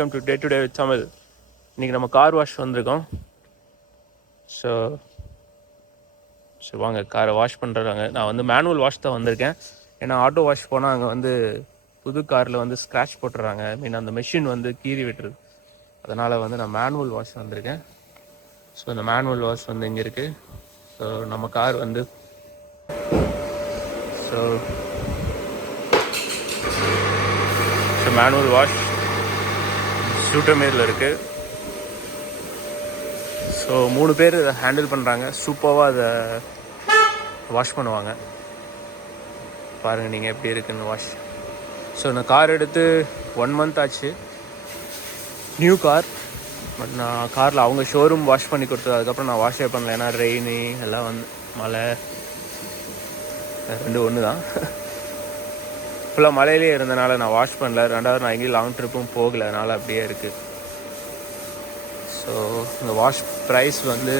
Welcome to day to day with Tamil. இன்றைக்கி நம்ம car wash வந்திருக்கோம். ஸோ வாங்க காரை வாஷ் பண்ணுறாங்க. நான் வந்து மேனுவல் வாஷ் தான் வந்திருக்கேன். ஏன்னா ஆட்டோ வாஷ் போனால் அங்கே வந்து புது காரில் வந்து ஸ்க்ராட்ச் போட்டுறாங்க. அந்த மெஷின் வந்து கீறி விட்டுருது. அதனால் வந்து நான் மேனுவல் வாஷ் வந்திருக்கேன். ஸோ இந்த மேனுவல் வாஷ் வந்து இங்கே இருக்குது. ஸோ நம்ம கார் வந்து ஸோ மேனுவல் வாஷ் ஜூட்டர்மேரில் இருக்குது. ஸோ 3 பேர் இதை ஹேண்டில் பண்ணுறாங்க. சூப்பராக அதை வாஷ் பண்ணுவாங்க. பாருங்கள் நீங்கள் எப்படி இருக்குன்னு வாஷ். ஸோ நான் கார் எடுத்து 1 மந்த் ஆச்சு. New car. பட் நான் காரில் அவங்க ஷோரூம் வாஷ் பண்ணி கொடுத்தது. அதுக்கப்புறம் நான் வாஷே பண்ணல. ஏன்னா ரெயினு எல்லாம் வந்து மழை 2 ஒன்று தான். ஃபுல்லாக மழையிலே இருந்தனால நான் வாஷ் பண்ணல. 2வது நான் எங்கேயும் லாங் ட்ரிப்பும் போகலை. அதனால் அப்படியே இருக்குது. ஸோ இந்த வாஷ் ப்ரைஸ் வந்து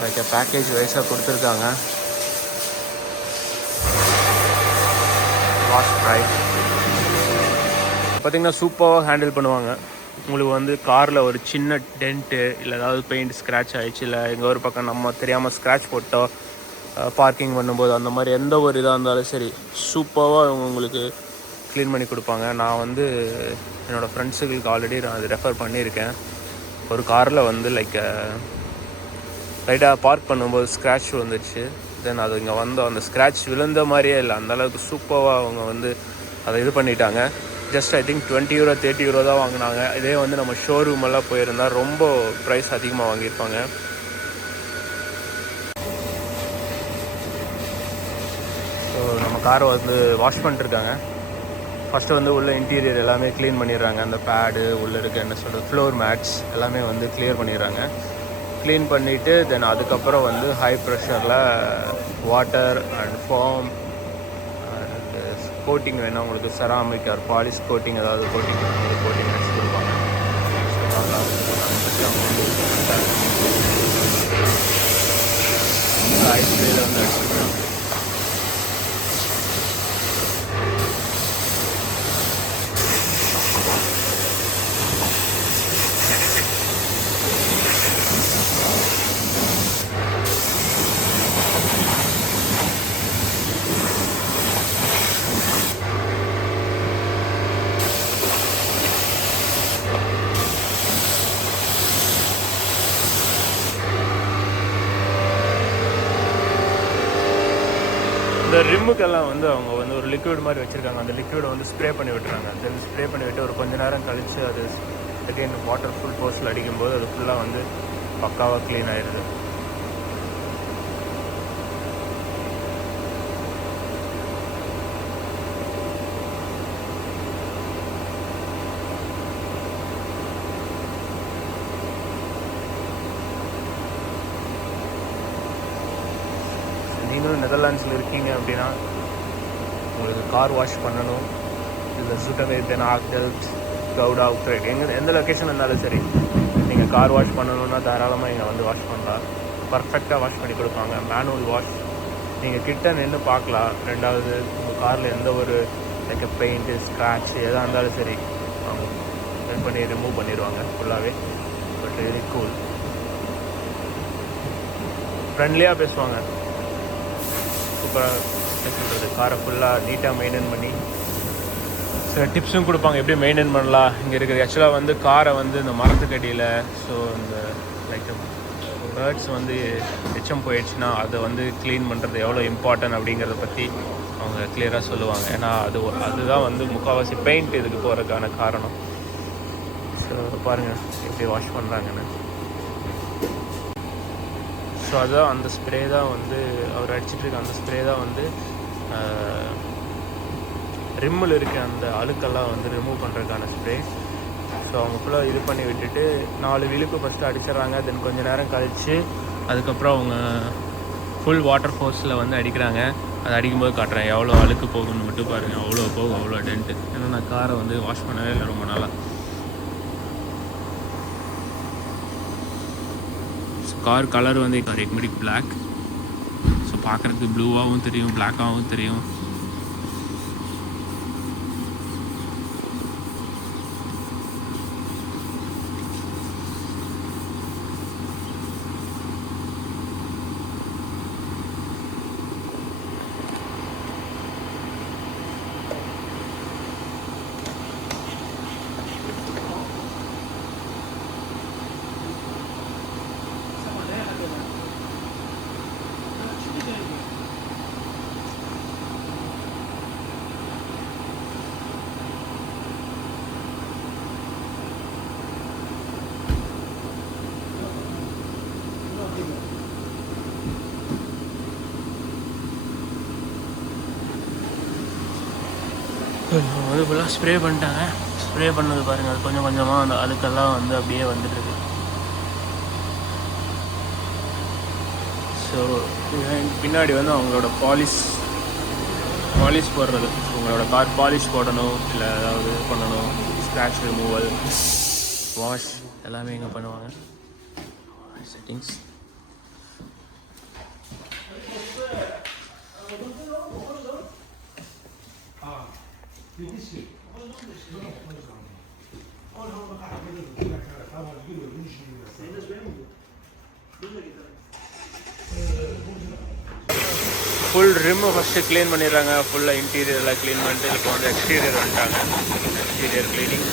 லைக் பேக்கேஜ் வைஸாக கொடுத்துருக்காங்க. வாஷ் ப்ரைஸ் பார்த்திங்கன்னா சூப்பராக ஹேண்டில் பண்ணுவாங்க. உங்களுக்கு வந்து காரில் ஒரு சின்ன டென்ட்டு இல்லை ஏதாவது பெயிண்ட் ஸ்க்ராட்ச் ஆகிடுச்சு, இல்லை எங்கள் ஒரு பக்கம் நம்ம தெரியாமல் ஸ்க்ராட்ச் போட்டோம் பார்க்கிங் பண்ணும்போது, அந்த மாதிரி எந்த ஒரு இதாக இருந்தாலும் சரி சூப்பராக உங்களுக்கு க்ளீன் பண்ணி கொடுப்பாங்க. நான் வந்து என்னோடய ஃப்ரெண்ட்ஸுகளுக்கு ஆல்ரெடி நான் அது ரெஃபர் பண்ணியிருக்கேன். ஒரு காரில் வந்து லைட்டாக பார்க் பண்ணும்போது ஸ்க்ராட்ச் வந்துடுச்சு. தென் அது இங்கே வந்து அந்த ஸ்க்ராட்ச் விழுந்த மாதிரியே இல்லை, அந்தளவுக்கு சூப்பராக அவங்க வந்து அதை இது பண்ணிட்டாங்க. Just I think 20 euro 30 euro தான் வாங்கினாங்க. இதே வந்து நம்ம ஷோரூமெல்லாம் போயிருந்தால் ரொம்ப ப்ரைஸ் அதிகமாக வாங்கியிருப்பாங்க. ஸோ நம்ம காரை வந்து வாஷ் பண்ணிட்டுருக்காங்க. ஃபஸ்ட்டு வந்து உள்ள இன்டீரியர் எல்லாமே க்ளீன் பண்ணிடுறாங்க. அந்த பேடு உள்ளே இருக்க என்ன சொல்கிறது ஃப்ளோர் மேட்ஸ் எல்லாமே வந்து கிளியர் பண்ணிடுறாங்க. க்ளீன் பண்ணிவிட்டு தென் அதுக்கப்புறம் வந்து ஹை ப்ரெஷரில் water and foam and coating வேணும் உங்களுக்கு, செராமிக் ஆர் பாலிஷ் கோட்டிங் ஏதாவது கோட்டிங் கோட்டிங் அடிச்சு கொடுப்பாங்க. ஐஸ் ப்ளேயில் வந்து அடிச்சுருக்காங்க. இந்த ரிம்முக்கெல்லாம் வந்து அவங்க வந்து ஒரு லிக்விட் மாதிரி வச்சுருக்காங்க. அந்த லிக்விடை வந்து ஸ்ப்ரே பண்ணி விட்டுறாங்க. தென் ஸ்ப்ரே பண்ணி விட்டு ஒரு கொஞ்சம் நேரம் கழித்து அது அகைன் வாட்டர் ஃபுல் ஃபோர்ஸில் அடிக்கும்போது அது ஃபுல்லாக வந்து பக்காவாக க்ளீன் ஆயிடுது. நீங்களும் நெதர்லாண்ட்ஸில் இருக்கீங்க அப்படின்னா உங்களுக்கு கார் வாஷ் பண்ணணும், இல்லை ஜூட்டர்மேர், தென் ஆக்டெல்ட், கவுடா, உக்ரைட் எந்த லொக்கேஷன் இருந்தாலும் சரி நீங்கள் கார் வாஷ் பண்ணணுன்னா தாராளமாக இங்கே வந்து வாஷ் பண்ணலாம். பர்ஃபெக்டாக வாஷ் பண்ணி கொடுப்பாங்க. மேனுவல் வாஷ் நீங்கள் கிட்ட நின்று பார்க்கலாம். 2வது உங்கள் காரில் எந்த ஒரு லைக் பெயிண்ட்டு ஸ்க்ராட்ச் எதாக இருந்தாலும் சரி அவங்க ஹெல்ப் பண்ணி ரிமூவ் பண்ணிடுவாங்க ஃபுல்லாகவே. பட் வெரி கூல், ஃப்ரெண்ட்லியாக பேசுவாங்க. சூப்பராக சொல்கிறது காரை ஃபுல்லாக நீட்டாக மெயின்டைன் பண்ணி சில டிப்ஸும் கொடுப்பாங்க எப்படி மெயின்டைன் பண்ணலாம். இங்கே இருக்குது ஆக்சுவலாக வந்து காரை வந்து இந்த மரத்துக்கடியில் ஸோ இந்த லைக் பேர்ட்ஸ் வந்து எச்சம் போயிடுச்சுன்னா அதை வந்து க்ளீன் பண்ணுறது எவ்வளோ இம்பார்ட்டன்ட் அப்படிங்கிறத பற்றி அவங்க கிளியராக சொல்லுவாங்க. ஏன்னா அதுதான் வந்து முக்கால்வாசி பெயிண்ட் இதுக்கு போகிறதுக்கான காரணம். ஸோ பாருங்கள் எப்படி வாஷ் பண்ணுறாங்கன்னு. ஸோ அதுதான் அந்த ஸ்ப்ரே தான் வந்து அவர் அடிச்சிட்ருக்க அந்த ஸ்ப்ரே தான் வந்து ரிம்மில் இருக்க அந்த அழுக்கெல்லாம் வந்து ரிமூவ் பண்ணுறதுக்கான ஸ்ப்ரே. ஸோ அவங்க ஃபுல்லாக இது பண்ணி விட்டுட்டு 4 வீலுக்கு ஃபஸ்ட்டு அடிச்சிட்றாங்க. தென் கொஞ்சம் நேரம் கழித்து அதுக்கப்புறம் அவங்க ஃபுல் வாட்டர் ஃபோர்ஸில் வந்து அடிக்கிறாங்க. அது அடிக்கும்போது காட்டுறேன் எவ்வளோ அழுக்கு போகும்னு மட்டும் பாருங்கள். அவ்வளோ போகும், அவ்வளோ டென்ட்டு. ஏன்னா நான் காரை வந்து வாஷ் பண்ணவே இல்லை ரொம்ப நாளாக. கார் கலர் வந்து ரெக்மெடிக் பிளாக். ஸோ பார்க்குறதுக்கு ப்ளூவாகவும் தெரியும், பிளாக்காகவும் தெரியும். அவங்க வந்து ஃபுல்லாக ஸ்ப்ரே பண்ணிட்டாங்க. ஸ்ப்ரே பண்ணது பாருங்கள், அது கொஞ்சம் கொஞ்சமாக அந்த அழுக்கெல்லாம் வந்து அப்படியே வந்துட்டுருக்கு. ஸோ பின்னாடி வந்து அவங்களோட பாலிஷ் போடுறது, உங்களோட கார் பாலிஷ் போடணும், இல்லை ஏதாவது பண்ணணும், ஸ்க்ராட்ச் ரிமூவல், வாஷ் எல்லாமே இங்கே பண்ணுவாங்க. Settings full rim first clean பண்ணிடுறாங்க. ஃபுல்லாக இன்டீரியர் எல்லாம் க்ளீன் பண்ணிட்டு இப்போ வந்து எக்ஸ்டீரியர் வந்துட்டாங்க. Exterior cleaning.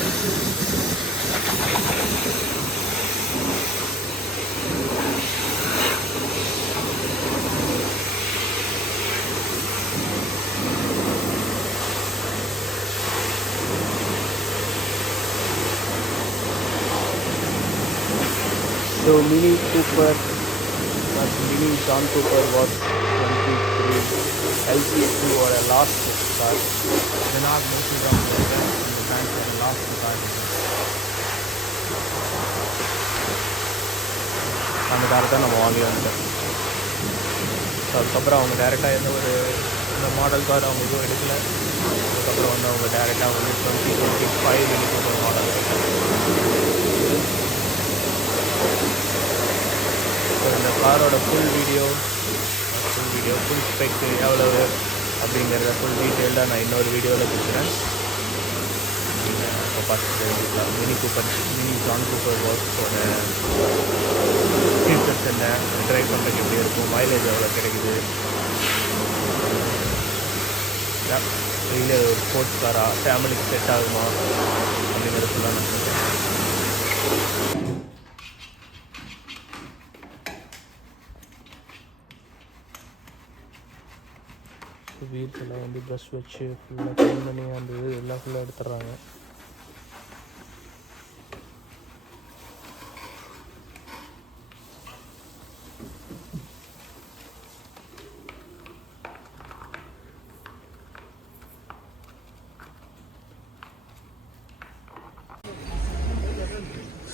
So Mini Cooper, Mini John Cooper was 23 LCS2 or a last car. The not mostly from the bank for the last car. அந்த car தான் நம்ம வாங்கி வந்துட்டோம். ஸோ அதுக்கப்புறம் அவங்க டேரெக்டாக எந்த ஒரு இந்த மாடல் கார் அவங்க எதுவும் எடுக்கல. அதுக்கப்புறம் வந்து அவங்க டேரெக்டாக வந்து 2025 எடுக்கிற மாடல். இந்த காரோட ஃபுல் வீடியோ ஃபுல் ஸ்பெக் எவ்வளவு அப்படிங்கிறத ஃபுல் டீட்டெயிலாக நான் இன்னொரு வீடியோவில் கொடுக்குறேன். இப்போ பார்த்துட்டு மினி ஜான் கூப்பர் வாட்ஸோட ஃபீச்சர்ஸ் என்ன, ட்ரைவ் பண்ணுறதுக்கு எப்படி இருக்கும், மைலேஜ் எவ்வளோ கிடைக்குது, வெளியில் ஒரு ஸ்போர்ட்ஸ் காராக ஃபேமிலிக்கு செட் ஆகுமா அப்படிங்கிறது ஃபுல்லாக நான் சொல்கிறேன். வீட்டில் வந்து ப்ரஷ் வச்சு ஃபுல்லாக க்ளீன் பண்ணி அந்த இது எல்லாம் ஃபுல்லாக எடுத்துடுறாங்க.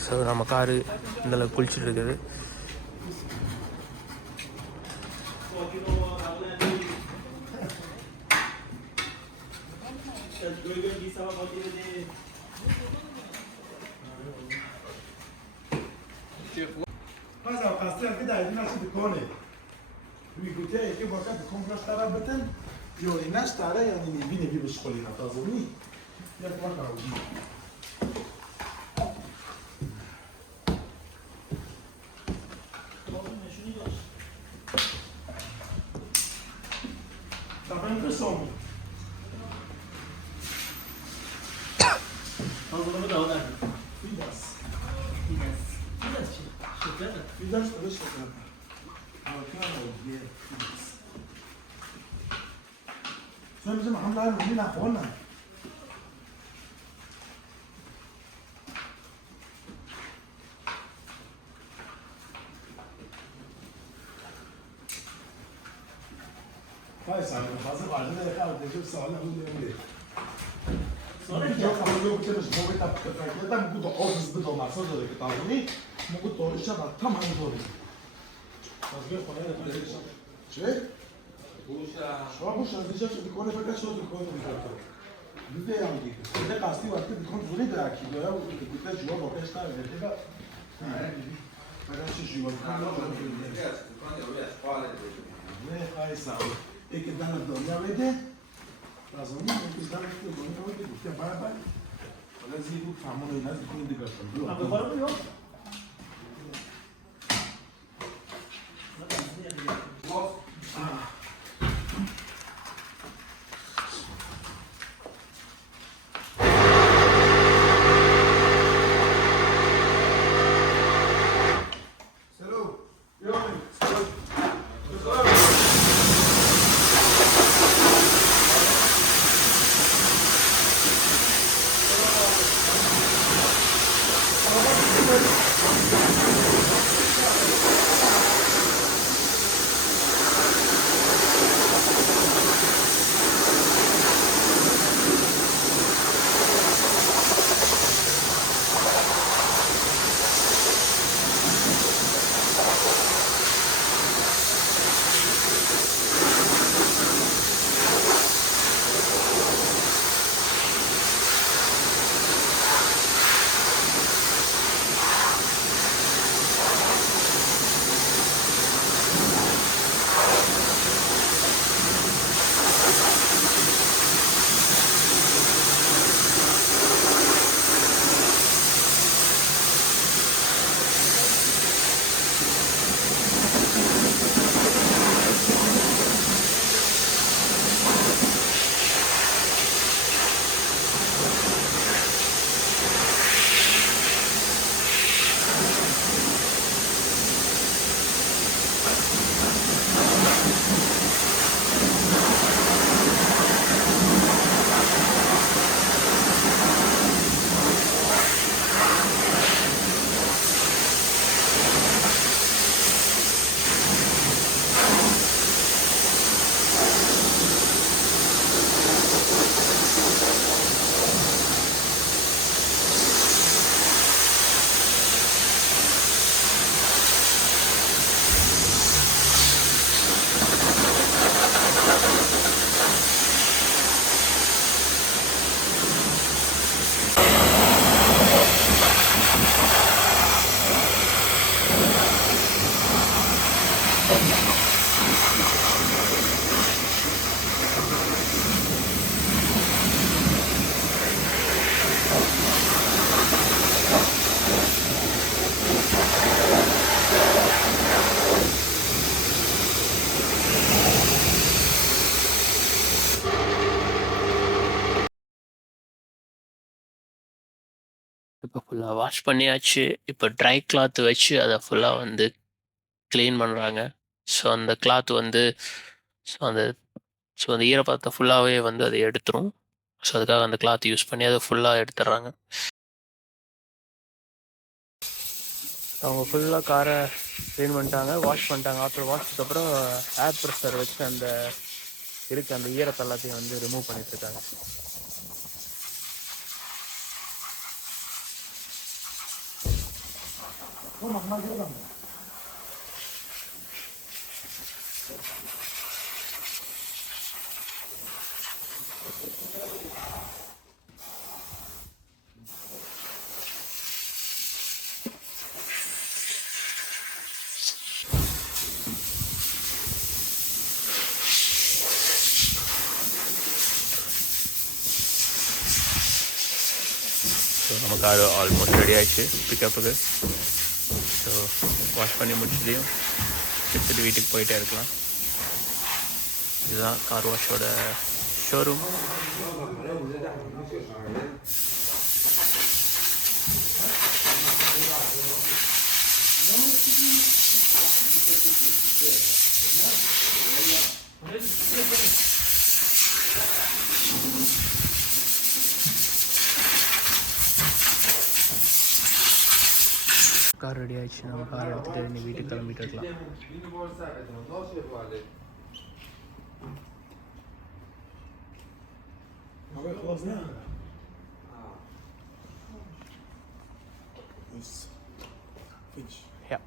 ஸோ நம்ம காரு இந்தளவுக்கு குளிச்சுட்டு இருக்குது. Mas o castelo que daí não se decone. Mi gutei que boca de comprar estava batendo. Eu e na história eu nem vi nem vi os escolher na casa ali. E agora tá o dia. Tá vendo impressão? Vamos mudar o daqui. Filhas. Filhas, deixa eu ver. Aquela é filhas. Você não vai lá na rona. Faz sabe, fazer mais, né? Cara, deixa eu só olhar o meu. Yo cuando yo quiero mover esta tarjeta me gusta office de tomar fotos de que está ahí, me gusta echar la cama en todo. Mas voy a poner el precio. ¿Sí? Puxa, deixa eu ver para cá só de coisa de foto. Vê aqui. Você castigo aqui de quanto bonito aqui, do eu que tu tens jogo para estar, né? Para esse jogo. Né, aí sabe. E que dá na dona, vê? Razumii, că dar că nu uite, că baba. Ăla zic cu famul ăla, zic cum de gata. Am vorbit eu. Salut! இப்போ ஃபுல்லாக wash பண்ணியாச்சு. இப்போ try cloth வச்சு அதை ஃபுல்லாக வந்து clean பண்ணுறாங்க. So அந்த கிளாத் வந்து ஸோ அந்த ஈரப்பதத்தை ஃபுல்லாகவே வந்து அதை எடுத்துரும். ஸோ அதுக்காக அந்த கிளாத் யூஸ் பண்ணி அதை ஃபுல்லாக எடுத்துடுறாங்க. அவங்க ஃபுல்லாக காரை க்ளீன் பண்ணிட்டாங்க, வாஷ் பண்ணிட்டாங்க. ஆஃப்டர் வாஷ்க்கு அப்புறம் ஏர் ப்ரெஷர் வச்சு அந்த அந்த ஈரத்தை எல்லாத்தையும் வந்து ரிமூவ் பண்ணிட்டுருக்காங்க. ஸோ நம்ம கார் ஆல்மோஸ்ட் ரெடி ஆகிடுச்சு பிக்கப்புக்கு. ஸோ வாஷ் பண்ணி முடிச்சதையும் எடுத்துகிட்டு வீட்டுக்கு போயிட்டே இருக்கலாம். இதுதான் கார் வாஷோட ஷோரூம். கார் ரெடி ஆயிடுச்சு. நம்ம கார் எடுத்துகிட்டு இன்னைக்கு வீட்டுக்கு கிளம்பிட்டு இருக்கலாம். Yeah.